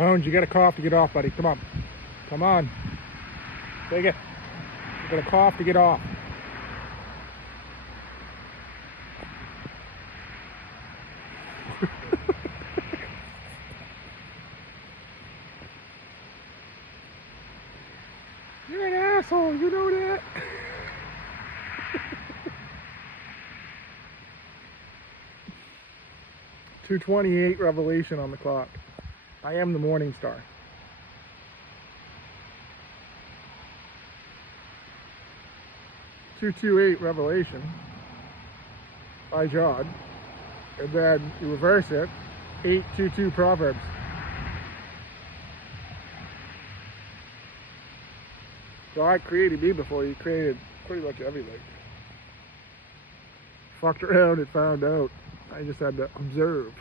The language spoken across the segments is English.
Bones, you got a cough to get off, buddy. Come on. Come on. Take it. You got a cough to get off. You're an asshole, you know that? 2:28 revelation on the clock. I am the morning star. 2:28 revelation by John, and then you reverse it, 8:22 Proverbs. God created me before he created pretty much everything. Fucked around and found out. I just had to observe.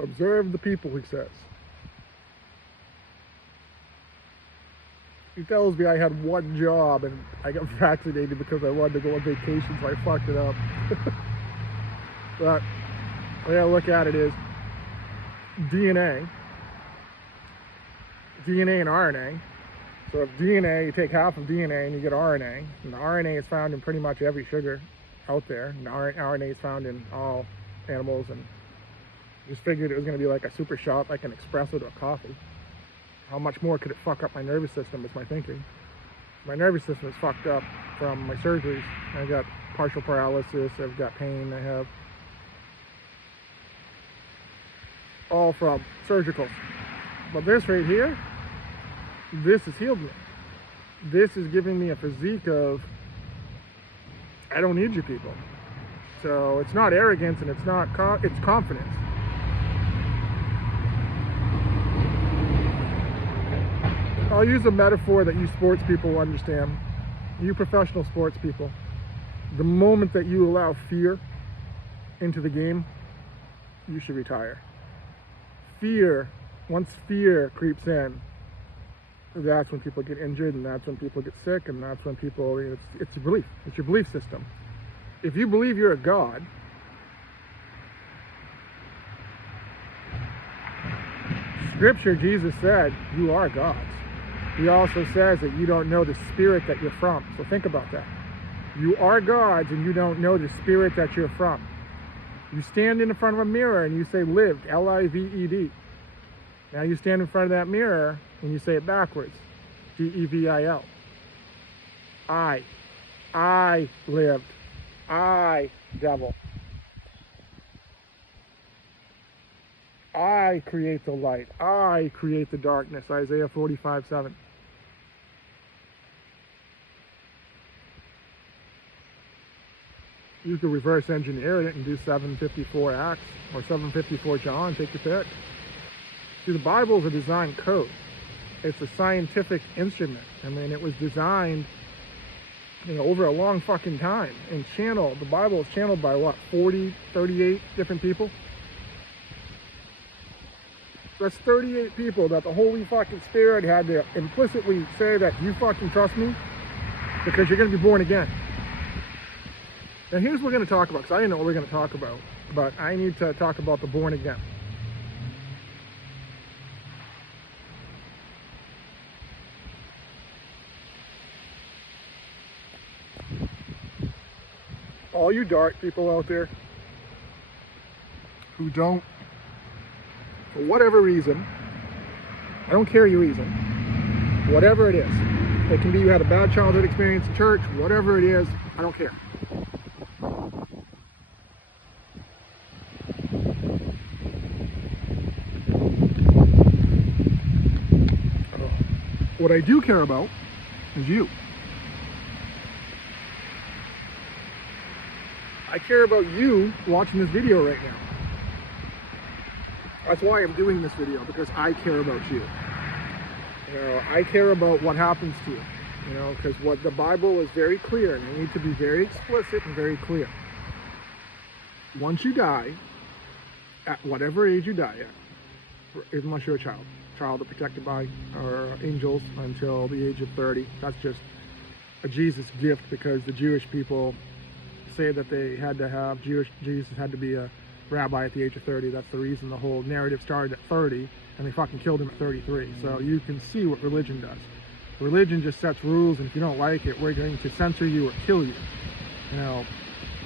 Observe the people, he says. He tells me I had one job and I got vaccinated because I wanted to go on vacation, so I fucked it up. But the way I look at it is DNA and RNA. So if DNA, you take half of DNA and you get RNA, and the RNA is found in pretty much every sugar out there, and the RNA is found in all animals, and just figured it was going to be like a super shot, like an espresso to a coffee. How much more could it fuck up my nervous system is my thinking. My nervous system is fucked up from my surgeries. I got partial paralysis, I've got pain, I have all from surgicals. But this right here, this has healed me. This is giving me a physique of, I don't need you people. So it's not arrogance and it's not, it's confidence. I'll use a metaphor that you sports people will understand. You professional sports people. The moment that you allow fear into the game, you should retire. Fear, once fear creeps in, that's when people get injured, and that's when people get sick, and that's when people, it's a belief. It's your belief system. If you believe you're a god, Scripture, Jesus said, you are gods. He also says that you don't know the spirit that you're from. So think about that. You are gods and you don't know the spirit that you're from. You stand in front of a mirror and you say lived, L-I-V-E-D. Now you stand in front of that mirror and you say it backwards, D-E-V-I-L. I lived. I, devil. I create the light. I create the darkness. Isaiah 45:7. You could reverse engineer it and do 754 Acts or 754 John, take your pick. See, the Bible is a design code. It's a scientific instrument. I mean, it was designed, over a long fucking time and channeled. The Bible is channeled by what, 38 different people? That's 38 people that the Holy fucking Spirit had to implicitly say that you fucking trust me because you're going to be born again. Now here's what we're going to talk about, because I didn't know what we're going to talk about, but I need to talk about the born again. All you dark people out there who don't, for whatever reason, I don't care your reason, whatever it is, it can be you had a bad childhood experience in church, whatever it is, I don't care. What I do care about is you. I care about you watching this video right now. That's why I'm doing this video, because I care about you. I care about what happens to you. Because what the Bible is very clear, and I need to be very explicit and very clear. Once you die, at whatever age you die at, unless you're a child are protected by or angels until the age of 30. That's just a Jesus gift, because the Jewish people say that they had to have Jesus had to be a rabbi at the age of 30. That's the reason the whole narrative started at 30 and they fucking killed him at 33. So you can see what religion does. Religion just sets rules, and if you don't like it, we're going to censor you or kill you.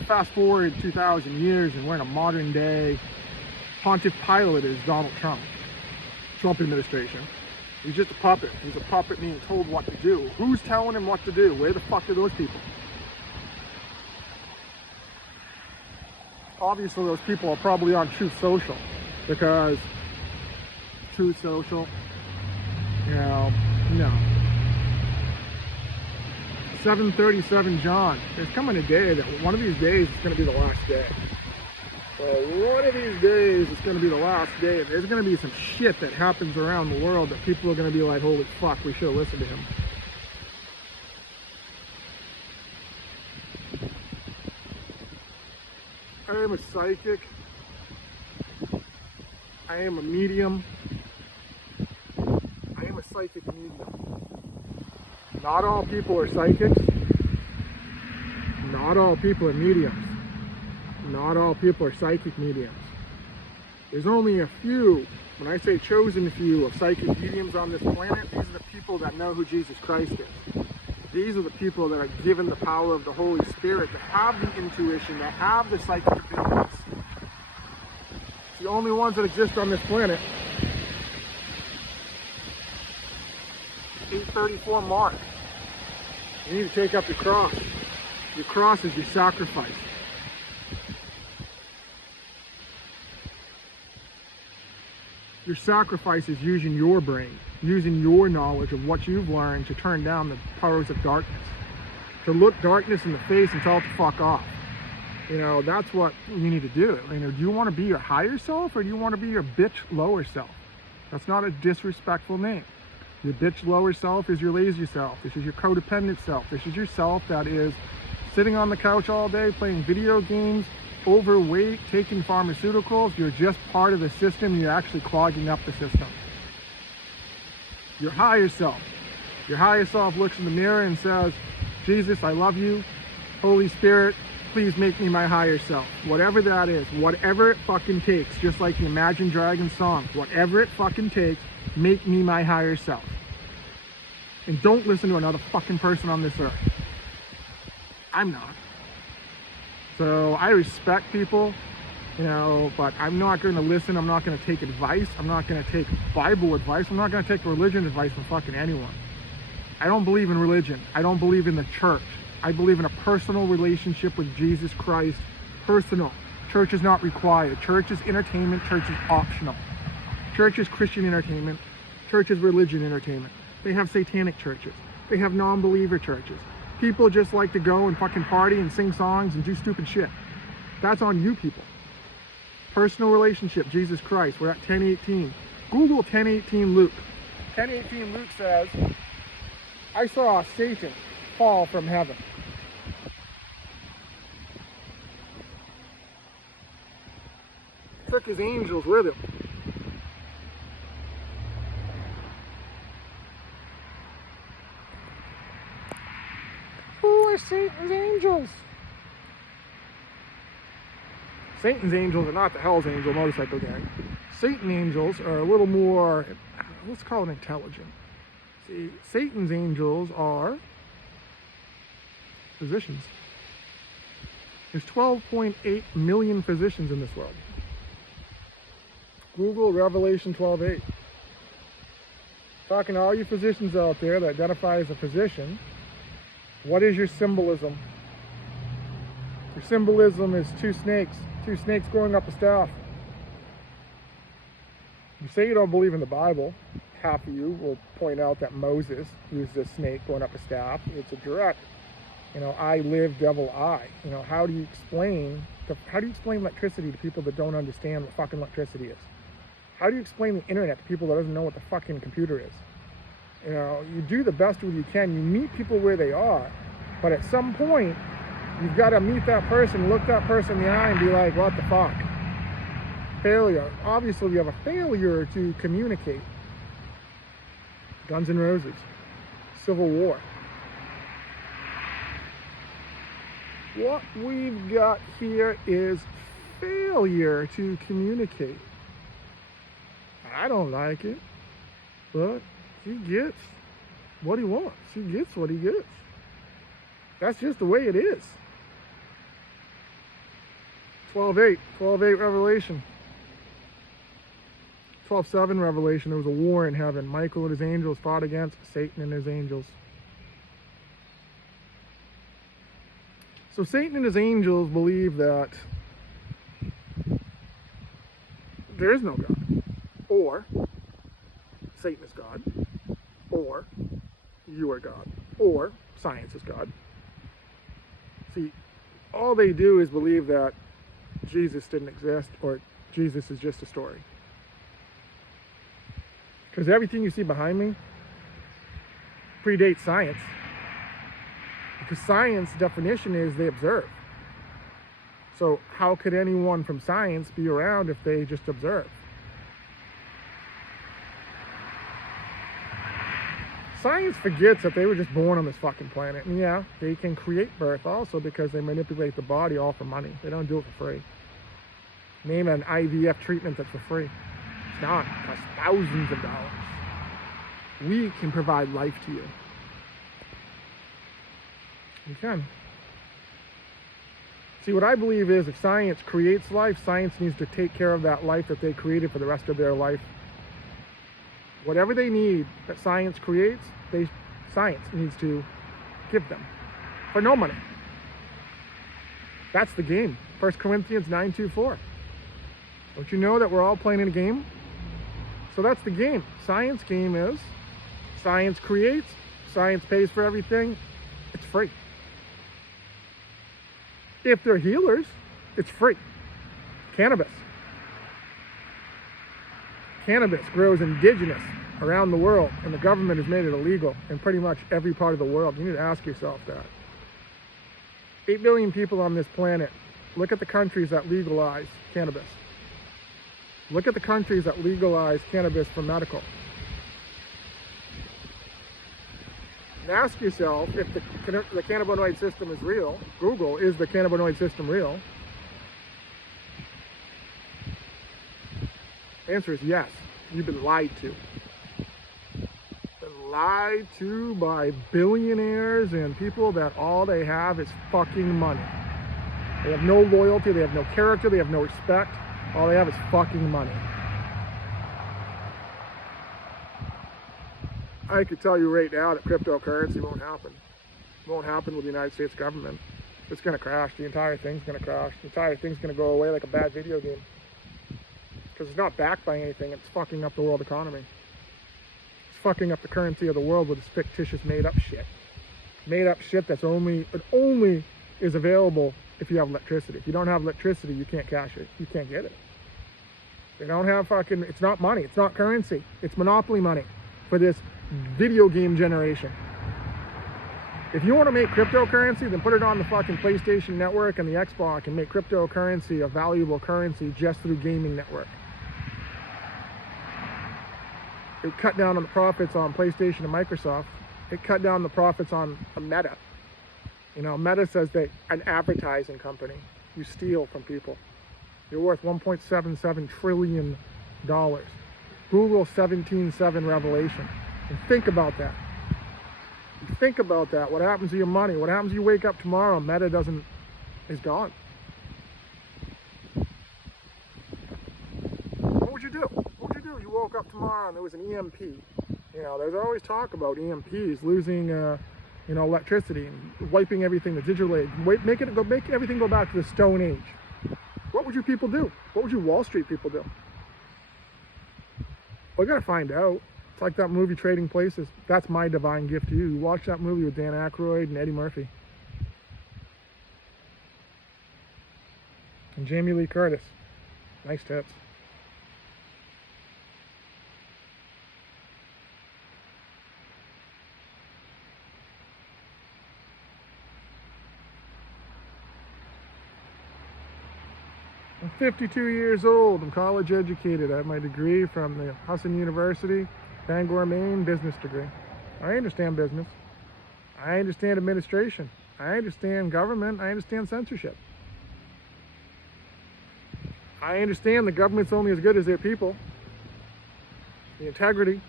Fast forward 2,000 years and we're in a modern day. Pontiff Pilate is Donald Trump administration. He's just a puppet. He's a puppet being told what to do. Who's telling him what to do? Where the fuck are those people? Obviously those people are probably on Truth Social, because Truth Social, no. 737 John. There's coming a day that one of these days it's going to be the last day. So one of these days it's going to be the last day, and there's going to be some shit that happens around the world that people are going to be like, holy fuck, we should have listened to him. I am a psychic. I am a medium. I am a psychic medium. Not all people are psychics. Not all people are mediums. Not all people are psychic mediums. There's only a few, when I say chosen few, of psychic mediums on this planet. These are the people that know who Jesus Christ is. These are the people that are given the power of the Holy Spirit, that have the intuition, that have the psychic abilities. It's the only ones that exist on this planet. 834 mark. You need to take up your cross. Your cross is your sacrifice. Your sacrifice is using your brain, using your knowledge of what you've learned to turn down the powers of darkness, to look darkness in the face and tell it to fuck off. That's what you need to do. Do you want to be your higher self, or do you want to be your bitch lower self? That's not a disrespectful name. Your bitch lower self is your lazy self. This is your codependent self. This is your self that is sitting on the couch all day, playing video games, overweight, taking pharmaceuticals. You're just part of the system. You're actually clogging up the system. Your higher self looks in the mirror and says, Jesus, I love you. Holy Spirit, please make me my higher self. Whatever that is, whatever it fucking takes, just like the Imagine Dragons song, whatever it fucking takes, make me my higher self. And don't listen to another fucking person on this earth. I'm not. So I respect people, but I'm not going to listen. I'm not going to take advice. I'm not going to take Bible advice. I'm not going to take religion advice from fucking anyone. I don't believe in religion. I don't believe in the church. I believe in a personal relationship with Jesus Christ. Personal. Church is not required. Church is entertainment. Church is optional. Church is Christian entertainment. Church is religion entertainment. They have satanic churches. They have non-believer churches. People just like to go and fucking party and sing songs and do stupid shit. That's on you people. Personal relationship, Jesus Christ. We're at 10:18. Google 10:18 Luke. 10:18 Luke says, I saw Satan fall from heaven. Took his angels with him. Who are Satan's angels? Satan's angels are not the Hell's Angel motorcycle gang. Satan angels are a little more, let's call it intelligent. See, Satan's angels are physicians. There's 12.8 million physicians in this world. Google Revelation 12:8. Talking to all you physicians out there that identify as a physician, what is your symbolism? Your symbolism is two snakes going up a staff. You say you don't believe in the Bible. Half of you will point out that Moses used a snake going up a staff. It's a direct, I live, devil I. How do you explain electricity to people that don't understand what fucking electricity is? How do you explain the internet to people that doesn't know what the fucking computer is? You do the best with you can. You meet people where they are, but at some point, you've got to meet that person, look that person in the eye and be like, what the fuck? Failure. Obviously, you have a failure to communicate. Guns N' Roses. Civil War. What we've got here is failure to communicate. I don't like it, but he gets what he wants. He gets what he gets. That's just the way it is. 12:8 Revelation. 12:7 Revelation. There was a war in heaven. Michael and his angels fought against Satan and his angels. So Satan and his angels believe that there is no God, or Satan is God, or you are God, or science is God. See, all they do is believe that Jesus didn't exist, or Jesus is just a story. Because everything you see behind me predates science. Because science definition is they observe. So how could anyone from science be around if they just observe? Science forgets that they were just born on this fucking planet. And yeah, they can create birth also because they manipulate the body all for money. They don't do it for free. Name an IVF treatment that's for free. It's not. It costs thousands of dollars. We can provide life to you. We can. See, what I believe is if science creates life, science needs to take care of that life that they created for the rest of their life. Whatever they need that science creates, science needs to give them for no money. That's the game. 1 Corinthians 9:2-4. Don't you know that we're all playing in a game? So that's the game. Science game is science creates, science pays for everything, it's free. If they're healers, it's free. Cannabis. Cannabis grows indigenous around the world, and the government has made it illegal in pretty much every part of the world. You need to ask yourself that. 8 billion people on this planet. Look at the countries that legalize cannabis. Look at the countries that legalize cannabis for medical. And ask yourself if the cannabinoid system is real. Google, is the cannabinoid system real? The answer is yes. You've been lied to. Been lied to by billionaires and people that all they have is fucking money. They have no loyalty, they have no character, they have no respect. All they have is fucking money. I could tell you right now that cryptocurrency won't happen. It won't happen with the United States government. It's going to crash. The entire thing's going to crash. The entire thing's going to go away like a bad video game. because it's not backed by anything. It's fucking up the world economy. It's fucking up the currency of the world with this fictitious made-up shit. Made-up shit that's only is available if you have electricity. If you don't have electricity, you can't cash it. You can't get it. They don't have fucking, it's not money. It's not currency. It's monopoly money for this video game generation. If you want to make cryptocurrency, then put it on the fucking PlayStation Network and the Xbox and make cryptocurrency a valuable currency just through gaming network. It cut down on the profits on PlayStation and Microsoft. It cut down the profits on Meta. You know, Meta says that an advertising company, you steal from people. You're worth $1.77 trillion. Google 17.7 revelation. And think about that. Think about that. What happens to your money? What happens if you wake up tomorrow and Meta is gone? What would you do? What would you do? You woke up tomorrow and there was an EMP. You know, there's always talk about EMPs losing, you know, electricity and wiping everything, the digital age, make everything go back to the Stone Age. What would you people do? What would you Wall Street people do? We're gonna find out. It's like that movie Trading Places. That's my divine gift to you. You watch that movie with Dan Aykroyd and Eddie Murphy. And Jamie Lee Curtis. Nice tits. I'm 52 years old. I'm college educated. I have my degree from the Husson University, Bangor, Maine, business degree. I understand business. I understand administration. I understand government. I understand censorship. I understand the government's only as good as their people. The integrity,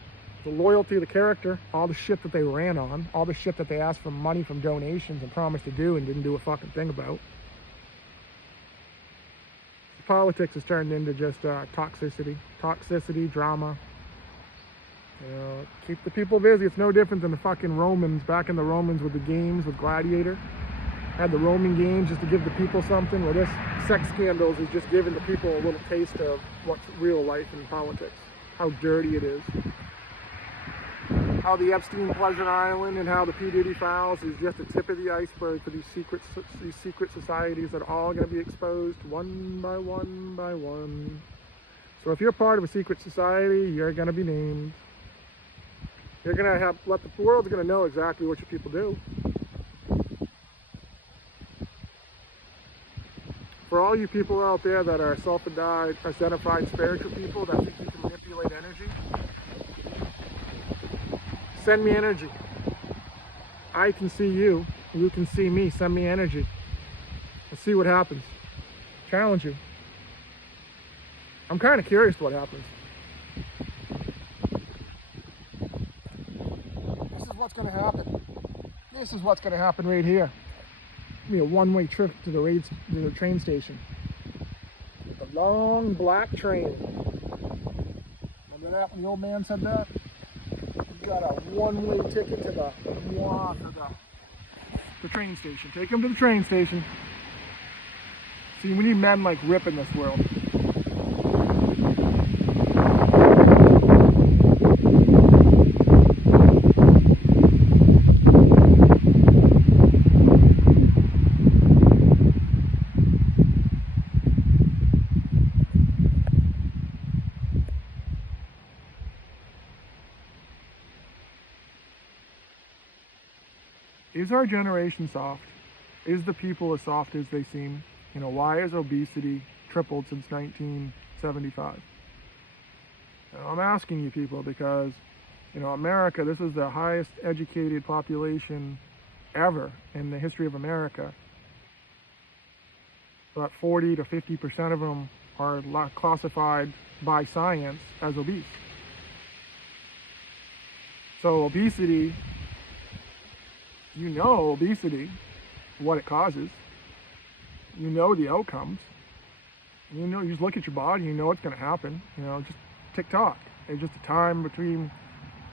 the loyalty, the character, all the shit that they ran on, all the shit that they asked for money from donations and promised to do and didn't do a fucking thing about. Politics has turned into just toxicity, drama. You know, keep the people busy. It's no different than the fucking Romans, back in the Romans with the games, with Gladiator. Had the Roman games just to give the people something. Well, this sex scandals is just giving the people a little taste of what's real life in politics. How dirty it is. How the Epstein Pleasure Island and how the P. Diddy files is just a tip of the iceberg for these secret societies that are all going to be exposed one by one by one. So if you're part of a secret society, you're going to be named. You're going to the world's going to know exactly what your people do. For all you people out there that are self-identified spiritual people that think you can manipulate energy, send me energy. I can see you. You can see me. Send me energy. Let's see what happens. Challenge you. I'm kind of curious what happens. This is what's going to happen. This is what's going to happen right here. It's going to be a one-way trip to the train station. With a long black train. Remember that when the old man said that? Got a one-way ticket to the train station. Take him to the train station. See, we need men like Rip in this world. Is our generation soft? Is the people as soft as they seem? You know, why has obesity tripled since 1975? I'm asking you people because, you know, America, this is the highest educated population ever in the history of America. About 40 to 50% of them are classified by science as obese. So obesity, you know obesity, what it causes. You know the outcomes. You know, you just look at your body, you know what's going to happen. You know, just tick-tock. It's just a time between,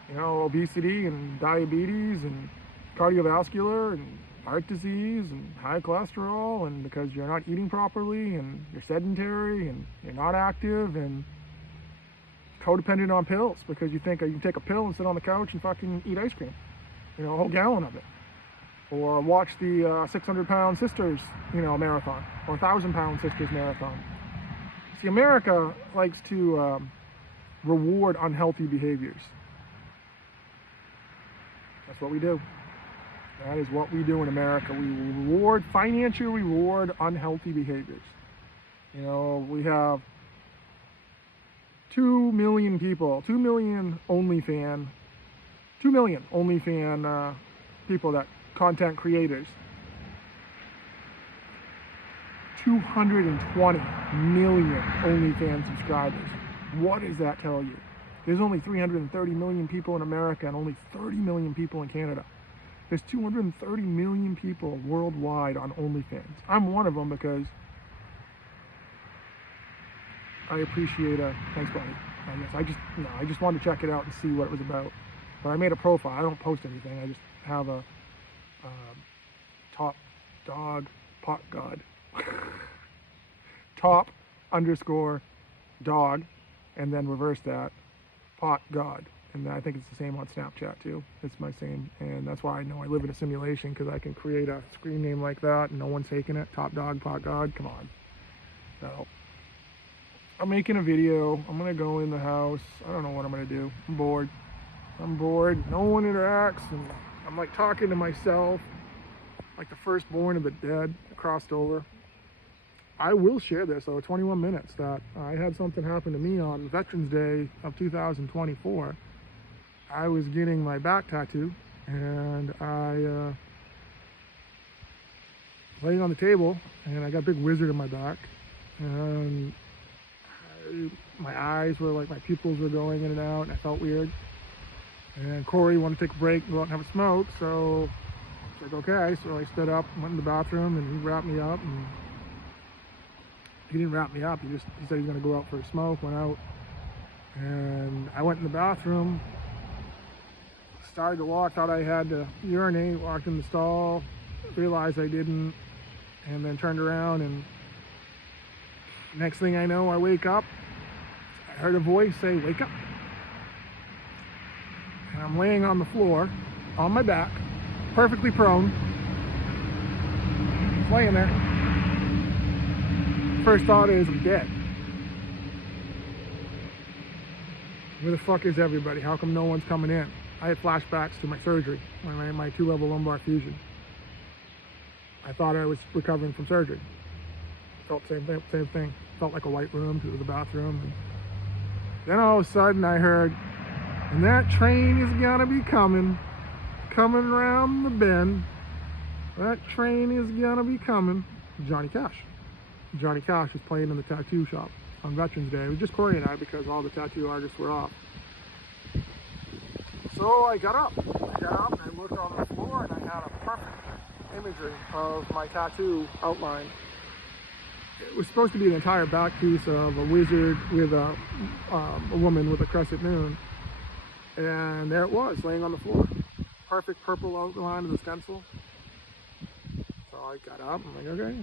you know, obesity and diabetes and cardiovascular and heart disease and high cholesterol, and because you're not eating properly and you're sedentary and you're not active and codependent on pills because you think you can take a pill and sit on the couch and fucking eat ice cream, you know, a whole gallon of it. Or watch the 600-pound sisters, you know, marathon, or 1,000-pound sisters marathon. See, America likes to reward unhealthy behaviors. That's what we do. That is what we do in America. We financially reward unhealthy behaviors. You know, we have 2 million people, 2 million OnlyFan people, that content creators. 220 million OnlyFans subscribers. What does that tell you? There's only 330 million people in America and only 30 million people in Canada. There's 230 million people worldwide on OnlyFans. I'm one of them because I appreciate thanks buddy. I just wanted to check it out and see what it was about. But I made a profile. I don't post anything. I just have a top dog pot god. Top _ dog, and then reverse that, pot god. And I think it's the same on Snapchat too. It's my same, and that's why I know I live in a simulation, because I can create a screen name like that and no one's taking it. Top dog, pot god, come on. So I'm making a video. I'm gonna go in the house. I don't know what I'm gonna do. I'm bored. No one interacts, and I'm like talking to myself, like the firstborn of the dead crossed over. I will share this, though, 21 minutes, that I had something happen to me on Veterans Day of 2024. I was getting my back tattoo, and I laying on the table, and I got a big wizard in my back, and my eyes were like, my pupils were going in and out, and I felt weird. And Corey wanted to take a break and go out and have a smoke, so I was like, okay. So I stood up, went in the bathroom, and he wrapped me up. And he didn't wrap me up. He said he was going to go out for a smoke. Went out, and I went in the bathroom. Started to walk. Thought I had to urinate. Walked in the stall. Realized I didn't, and then turned around. And next thing I know, I wake up. I heard a voice say, "Wake up." And I'm laying on the floor, on my back, perfectly prone, just laying there. First thought is, I'm dead. Where the fuck is everybody? How come no one's coming in? I had flashbacks to my surgery, when I had my 2-level lumbar fusion. I thought I was recovering from surgery. Felt the same thing. Felt like a white room, because it was a bathroom. And then all of a sudden I heard, and that train is gonna be coming around the bend. That train is gonna be coming. Johnny Cash. Johnny Cash was playing in the tattoo shop on Veterans Day. It was just Corey and I, because all the tattoo artists were off. So I got up and I looked on the floor, and I had a perfect imagery of my tattoo outline. It was supposed to be an entire back piece of a wizard with a woman with a crescent moon. And there it was, laying on the floor. Perfect purple outline of the stencil. So I got up, I'm like, okay.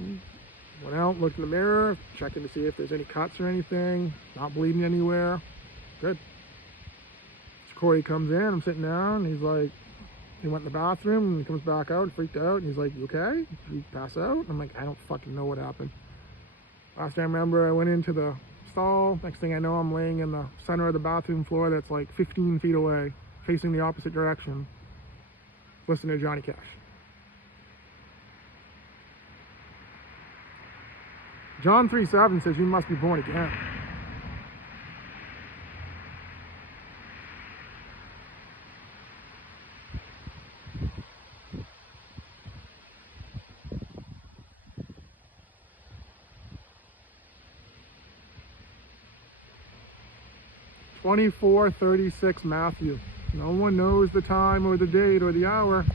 Went out, looked in the mirror, checking to see if there's any cuts or anything. Not bleeding anywhere. Good. So Corey comes in, I'm sitting down, he's like, he went in the bathroom, and he comes back out, freaked out, and he's like, you okay? Did you pass out? I'm like, I don't fucking know what happened. Last time I remember, I went into the stall. Next thing I know, I'm laying in the center of the bathroom floor that's like 15 feet away, facing the opposite direction, listening to Johnny Cash. John 3:7 says you must be born again. (24:36) Matthew. No one knows the time or the date or the hour.